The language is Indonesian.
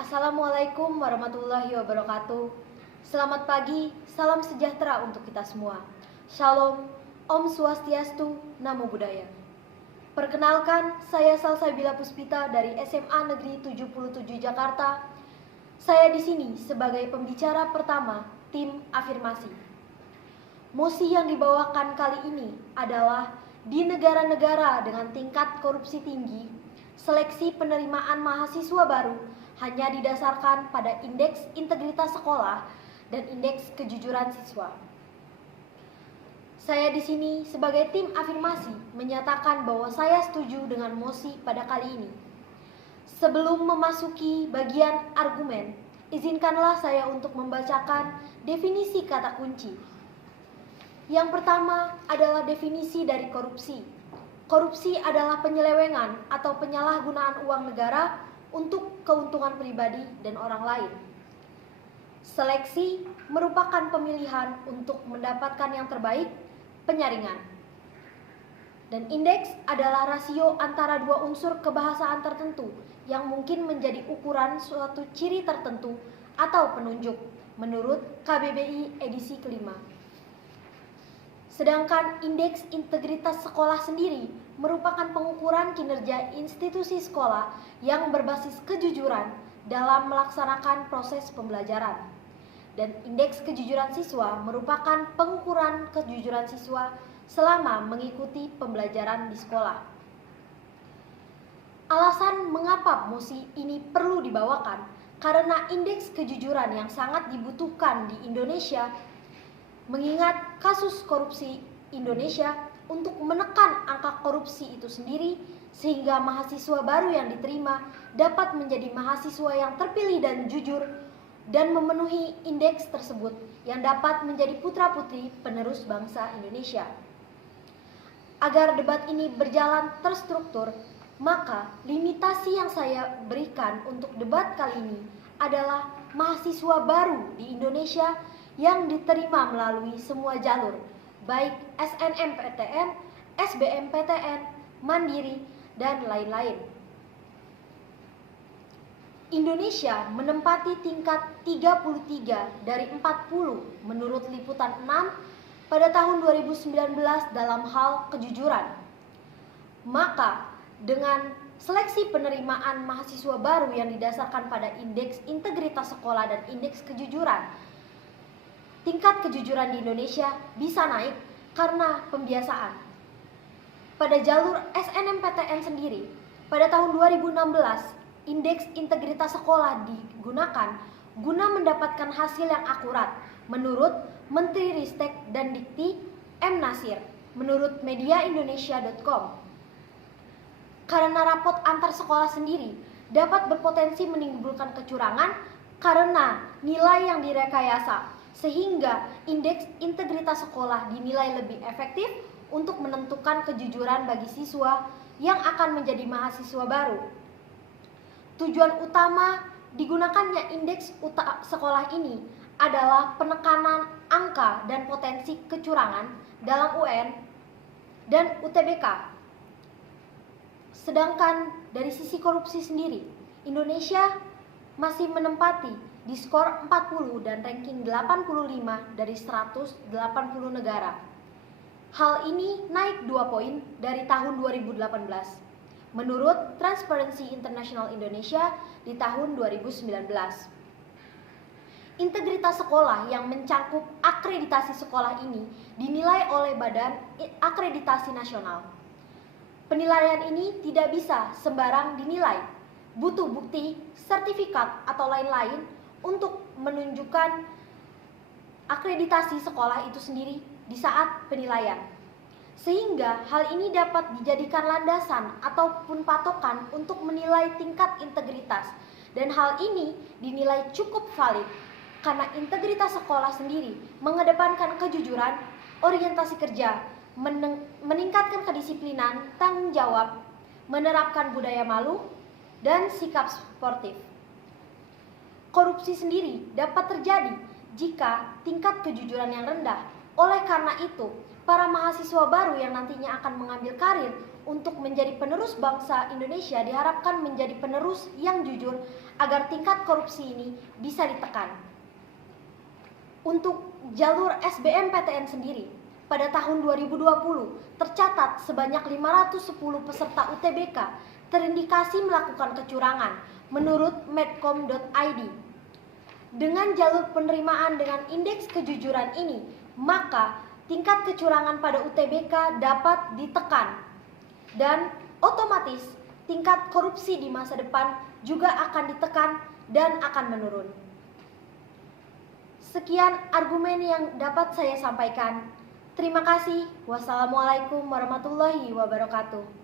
Assalamualaikum warahmatullahi wabarakatuh. Selamat pagi, salam sejahtera untuk kita semua. Shalom, Om Swastiastu, Namo Buddhaya. Perkenalkan, saya Salsabila Puspita dari SMA Negeri 77 Jakarta. Saya di sini sebagai pembicara pertama tim afirmasi. Mosi yang dibawakan kali ini adalah di negara-negara dengan tingkat korupsi tinggi, seleksi penerimaan mahasiswa baru hanya didasarkan pada indeks integritas sekolah dan indeks kejujuran siswa. Saya di sini sebagai tim afirmasi menyatakan bahwa saya setuju dengan mosi pada kali ini. Sebelum memasuki bagian argumen, izinkanlah saya untuk membacakan definisi kata kunci. Yang pertama adalah definisi dari korupsi. Korupsi adalah penyelewengan atau penyalahgunaan uang negara untuk keuntungan pribadi dan orang lain. Seleksi merupakan pemilihan untuk mendapatkan yang terbaik, penyaringan. Dan indeks adalah rasio antara dua unsur kebahasaan tertentu yang mungkin menjadi ukuran suatu ciri tertentu atau penunjuk menurut KBBI edisi kelima. Sedangkan indeks integritas sekolah sendiri merupakan pengukuran kinerja institusi sekolah yang berbasis kejujuran dalam melaksanakan proses pembelajaran. Dan indeks kejujuran siswa merupakan pengukuran kejujuran siswa selama mengikuti pembelajaran di sekolah. Alasan mengapa mosi ini perlu dibawakan karena indeks kejujuran yang sangat dibutuhkan di Indonesia, mengingat kasus korupsi Indonesia untuk menekan angka korupsi itu sendiri sehingga mahasiswa baru yang diterima dapat menjadi mahasiswa yang terpilih dan jujur dan memenuhi indeks tersebut yang dapat menjadi putra-putri penerus bangsa Indonesia. Agar debat ini berjalan terstruktur, maka limitasi yang saya berikan untuk debat kali ini adalah mahasiswa baru di Indonesia yang diterima melalui semua jalur, baik SNMPTN, SBMPTN, Mandiri, dan lain-lain. Indonesia menempati tingkat 33 dari 40 menurut Liputan 6 pada tahun 2019 dalam hal kejujuran. Maka dengan seleksi penerimaan mahasiswa baru yang didasarkan pada indeks integritas sekolah dan indeks kejujuran, tingkat kejujuran di Indonesia bisa naik karena pembiasaan. Pada jalur SNMPTN sendiri, pada tahun 2016, indeks integritas sekolah digunakan guna mendapatkan hasil yang akurat menurut Menteri Ristek dan Dikti M. Nasir, menurut mediaindonesia.com. Karena rapot antar sekolah sendiri dapat berpotensi menimbulkan kecurangan karena nilai yang direkayasa, sehingga indeks integritas sekolah dinilai lebih efektif untuk menentukan kejujuran bagi siswa yang akan menjadi mahasiswa baru. Tujuan utama digunakannya indeks sekolah ini adalah penekanan angka dan potensi kecurangan dalam UN dan UTBK. Sedangkan dari sisi korupsi sendiri, Indonesia masih menempati di skor 40 dan ranking 85 dari 180 negara. Hal ini naik 2 poin dari tahun 2018 menurut Transparency International Indonesia di tahun 2019. Integritas sekolah yang mencakup akreditasi sekolah ini dinilai oleh Badan Akreditasi Nasional. Penilaian ini tidak bisa sembarang dinilai, butuh bukti, sertifikat atau lain-lain untuk menunjukkan akreditasi sekolah itu sendiri di saat penilaian. Sehingga hal ini dapat dijadikan landasan ataupun patokan untuk menilai tingkat integritas. Dan hal ini dinilai cukup valid karena integritas sekolah sendiri mengedepankan kejujuran, orientasi kerja, meningkatkan kedisiplinan, tanggung jawab, menerapkan budaya malu, dan sikap sportif. Korupsi sendiri dapat terjadi jika tingkat kejujuran yang rendah, Oleh karena itu, para mahasiswa baru yang nantinya akan mengambil karir untuk menjadi penerus bangsa Indonesia diharapkan menjadi penerus yang jujur agar tingkat korupsi ini bisa ditekan. Untuk jalur SBMPTN sendiri, pada tahun 2020 tercatat sebanyak 510 peserta UTBK terindikasi melakukan kecurangan menurut medcom.id. Dengan jalur penerimaan dengan indeks kejujuran ini, maka tingkat kecurangan pada UTBK dapat ditekan dan otomatis tingkat korupsi di masa depan juga akan ditekan dan akan menurun. Sekian argumen yang dapat saya sampaikan. Terima kasih. Wassalamualaikum warahmatullahi wabarakatuh.